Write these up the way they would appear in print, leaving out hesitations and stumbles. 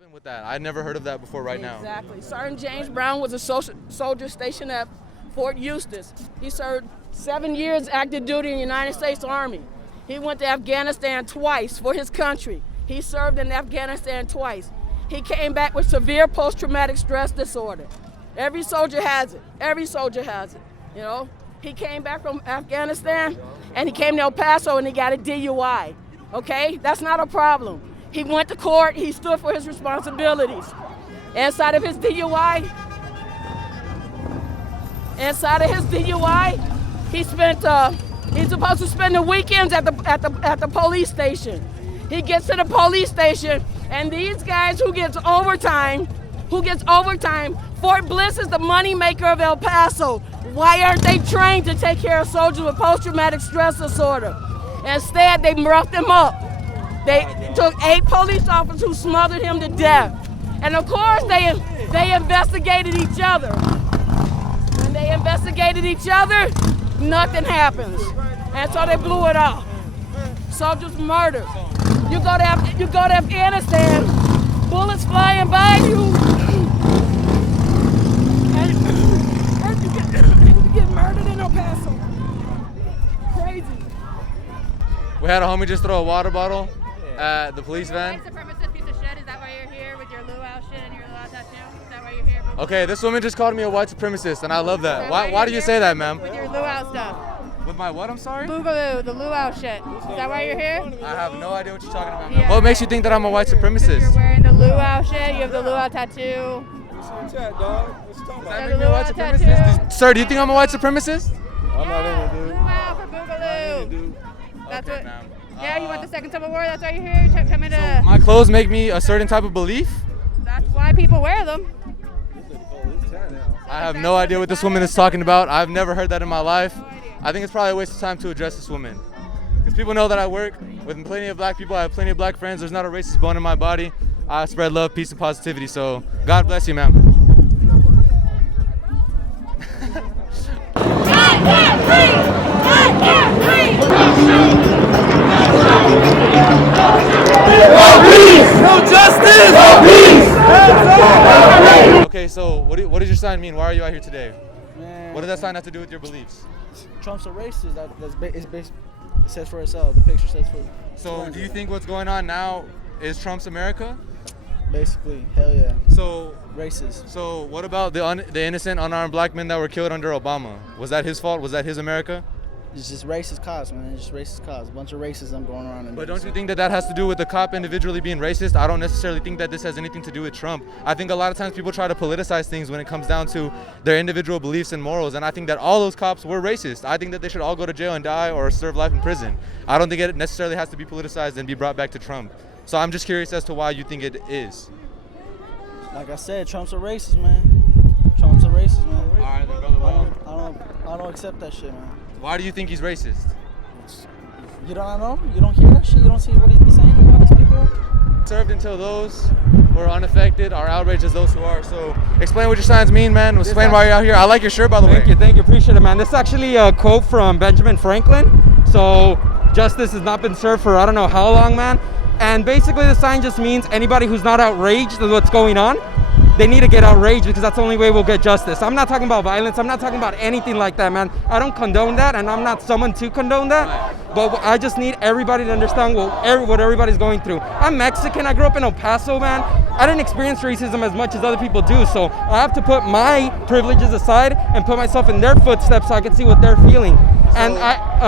happened with that? I never heard of that before now. Exactly. Sergeant James Brown was a soldier stationed at Fort Eustis. He served 7 years active duty in the United States Army. He went to Afghanistan twice for his country. He served in Afghanistan twice. He came back with severe post-traumatic stress disorder. Every soldier has it. Every soldier has it, you know. He came back from Afghanistan and he came to El Paso and he got a DUI, okay? That's not a problem. He went to court, he stood for his responsibilities. Inside of his DUI, he's supposed to spend the weekends at the police station. He gets to the police station, and these guys who gets overtime, Fort Bliss is the money maker of El Paso. Why aren't they trained to take care of soldiers with post-traumatic stress disorder? Instead, they roughed him up. They took 8 police officers who smothered him to death. And of course, they investigated each other. When they investigated each other, nothing happens. And so they blew it up. Soldiers murdered. You go to Afghanistan, bullets flying by you, and you get murdered in El Paso. Crazy. We had a homie just throw a water bottle at the police van. White supremacist piece of shit, is that why you're here with your luau shit and your luau tattoo? Is that why you're here? Okay, this woman just called me a white supremacist, and I love that. Why do you say that, ma'am? With your luau stuff. With my what, I'm sorry? Boogaloo, the luau shit. Is that why you're here? I have no idea what you're talking about, ma'am. What makes you think that I'm a white supremacist? You're wearing the luau shit, you have the luau tattoo. Does that make me a white supremacist? Sir, do you think I'm a white supremacist? I'm not in it, dude. Luau for Boogaloo. That's Okay, what. ma'am. Yeah, you went the Second Civil War, that's why you're here? You're coming to. My clothes make me a certain type of belief? That's why people wear them. I have no idea what this woman is talking about. I've never heard that in my life. I think it's probably a waste of time to address this woman. Because people know that I work with plenty of black people. I have plenty of black friends. There's not a racist bone in my body. I spread love, peace, and positivity. So God bless you, ma'am. No justice! No peace! Okay, so what does your sign mean? Why are you out here today? Man, What does that sign have to do with your beliefs? Trump's a racist. It says for itself. The picture says for. So do you think what's going on now is Trump's America? Basically, hell yeah. So Racist. So what about the innocent unarmed black men that were killed under Obama? Was that his fault? Was that his America? It's just racist cause, man. It's just racist cause. A bunch of racism going around. But don't you think that has to do with the cop individually being racist? I don't necessarily think that this has anything to do with Trump. I think a lot of times people try to politicize things when it comes down to their individual beliefs and morals, and I think that all those cops were racist. I think that they should all go to jail and die or serve life in prison. I don't think it necessarily has to be politicized and be brought back to Trump. So I'm just curious as to why you think it is. Like I said, Trump's a racist, man. Trump's a racist, man. All right, then, brother. Well, I don't accept that shit, man. why do you think he's racist? You don't know? You don't hear that shit? You don't see what he's saying about these people? Served until those who are unaffected are outraged as those who are. So explain what your signs mean, man. Explain why you're out here. I like your shirt, by the way. Thank you, appreciate it, man. This is actually a quote from Benjamin Franklin. So justice has not been served for I don't know how long, man. And basically the sign just means anybody who's not outraged with what's going on, they need to get outraged because that's the only way we'll get justice. I'm not talking about violence. I'm not talking about anything like that, man. I don't condone that, and I'm not someone to condone that. But I just need everybody to understand what everybody's going through. I'm Mexican. I grew up in El Paso, man. I didn't experience racism as much as other people do, so I have to put my privileges aside and put myself in their footsteps so I can see what they're feeling. And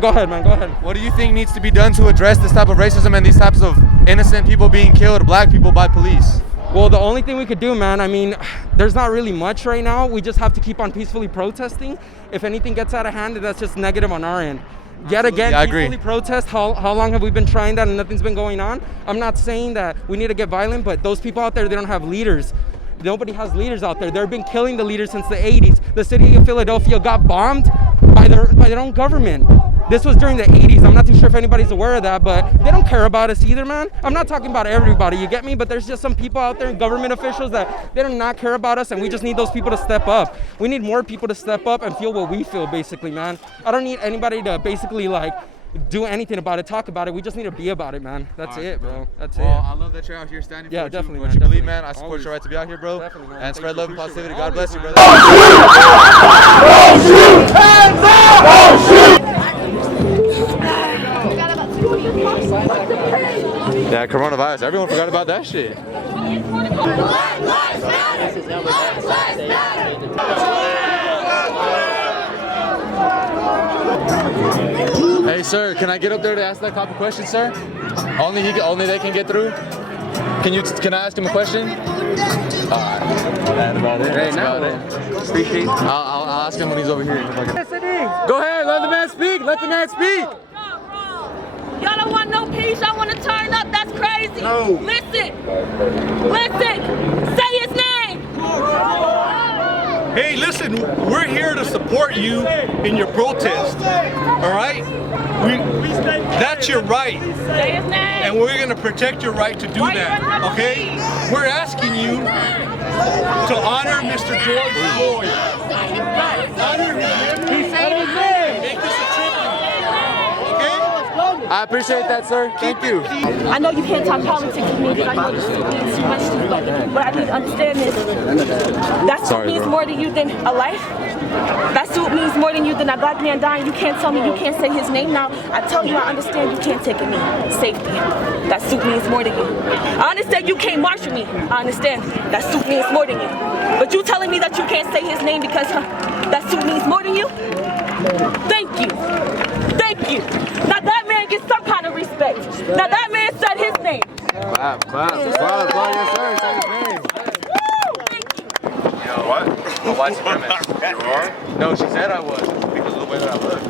go ahead, man. Go ahead. What do you think needs to be done to address this type of racism and these types of innocent people being killed, black people, by police? Well, the only thing we could do, man, I mean, there's not really much right now. We just have to keep on peacefully protesting. If anything gets out of hand, that's just negative on our end. Yet again, peacefully protest. How long have we been trying that and nothing's been going on? I'm not saying that we need to get violent, but those people out there, they don't have leaders. Nobody has leaders out there. They've been killing the leaders since the 80s. The city of Philadelphia got bombed by their own government. This was during the 80s. I'm not too sure if anybody's aware of that, but they don't care about us either, man. I'm not talking about everybody, you get me? But there's just some people out there, government officials, that they do not care about us, and we just need those people to step up. We need more people to step up and feel what we feel, basically, man. I don't need anybody to basically, like, do anything about it, talk about it. We just need to be about it, man. That's it, bro. That's Well, it. I love that you're out here standing for definitely, what man, you believe, definitely. man. I support Always. your right to be out here, bro. Definitely, man. And Thank spread you. love and Appreciate positivity. it. God bless you, Always, brother. Yeah, coronavirus. Everyone forgot about that shit. Hey, sir, can I get up there to ask that cop a question, sir? Only they can get through. Can I ask him a question? Alright. That's about it. That's about it. Appreciate it. I'll ask him when he's over here. Go ahead, let the man speak. Let the man speak. Y'all don't want no peace, y'all want to turn up, that's crazy. No. Listen, say his name. Hey, listen, we're here to support you in your protest, all right? That's your right, Say his name. and we're gonna protect your right to do that, okay? We're asking you to honor Mr. George Floyd. Honor him. He said his name. Make this a tribute, okay? I appreciate that, sir. Thank you. I know you can't talk politics with me because I know this means too much to you, but what I need to understand is that suit means more to you than a life. That suit means more than you than a black man dying. You can't tell me you can't say his name now. I tell you I understand you can't take a knee. Safety. That suit means more to you. I understand you can't march with me. I understand that suit means more than you. But you telling me that you can't say his name because that suit means more than you? Thank you. Thank you. Now that man gets some kind of respect. Now that man said his name. Clap, yes, sir. Say his name. You know what? A white supremacist. You are? No, she said I was because of the way that I look.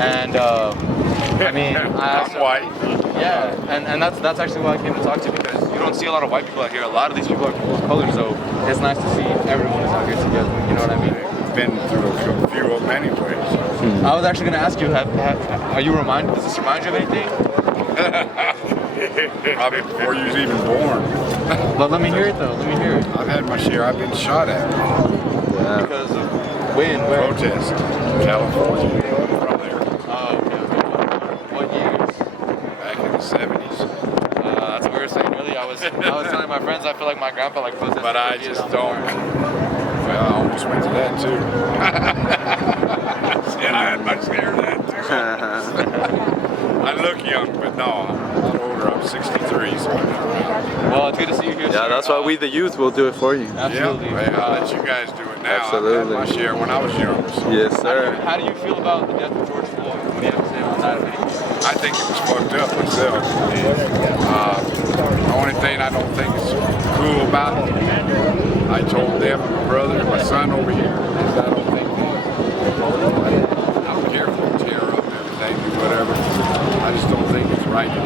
And I mean, I'm white. Yeah, and that's actually why I came to talk to you, because you don't see a lot of white people out here. A lot of these people are people of color, so it's nice to see everyone is out here together. You know what I mean? Been through a few of them anyways. I was actually going to ask you, are you reminded? Does this remind you of anything? Probably before you was even born. But let me hear it though. Let me hear it. I've had my share. I've been shot at. Yeah. Because of when? Where? Protest. California. From there. Oh, okay. What years? Back in the 70s. That's what we were saying earlier. I was telling my friends I feel like my grandpa like protested. But I just don't. Well, I almost went to that too. Yeah, I had my share of that too. I look young, but no, I'm a lot older. I'm 63, so I've been around. Well, it's good to see you here. Yeah, that's why we the youth will do it for you. Absolutely. Yeah, I'll let you guys do it now. Absolutely. I had my share when I was young. So. Yes, sir. How do you feel about the death of George Floyd? What do you have to say about that? I think it was fucked up myself. The only thing I don't think is cool about it, I told them, my brother, my son over here, is I don't think I don't care if they tear up everything or whatever. I just don't think it's right to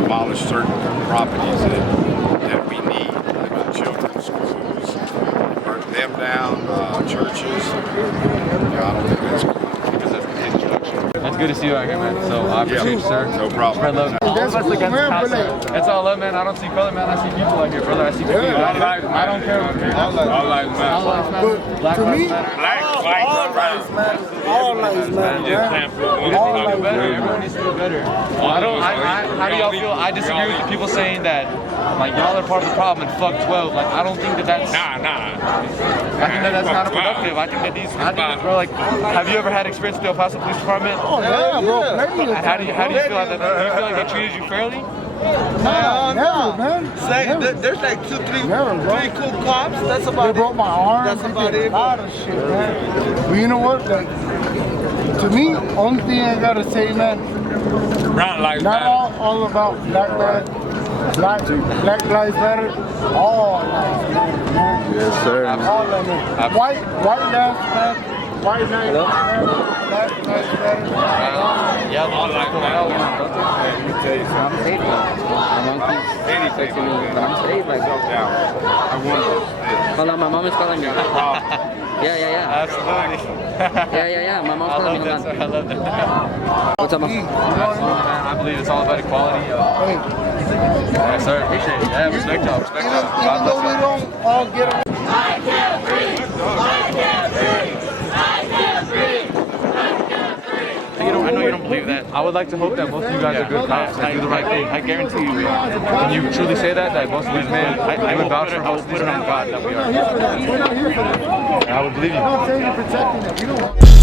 demolish certain properties that we need, like the children's schools, burn them down, churches. I don't think that's cool. It's good to see you out here, man. So I appreciate you, sir. No problem. Spread love. All of us against cops. It's all love, man. I don't see color, man. I see people out here, brother. I see people united. I don't care what people. All lives matter. All lives matter. Black lives matter. All lives matter. All lives matter. Everyone needs to do better. How do y'all feel? I disagree with the people saying that, like, y'all are part of the problem and fuck 12. Like, I don't think that's. Nah. I think that's not productive. I think bro, like, have you ever had experience with the El Paso Police Department? Oh, yeah, bro. How do you feel about that? Do you feel like they treated you fairly? Never, man. There's like three cool cops. That's about They it. broke my arm. That's about They did it. a lot of shit, man. But you know what? Like, to me, only thing I gotta say, man, Not like not all about black lives matter. All lives matter, man. Yes, sir. All lives matter. White lives matter. White lives matter. Black lives matter. Yeah, all Let me tell you something. Anything. I'm saved, like, I wonder. hold on, my mom is calling me. Yeah. Absolutely. Yeah. My mom's I calling love me. that, sir. I love that. What's up, mom? Absolutely, man. I believe it's all about equality. Yes, sir. Appreciate it. Yeah, respect y'all. Respect y'all. Even though we don't all get along. I can't breathe. I know you don't believe that. I would like to hope that most of you guys are good cops and do the right thing. I guarantee you we are. Can you truly say that most of these men, I would vouch for most of these men, God, that we are. I would believe you. I'm not saying you're protecting them. You don't want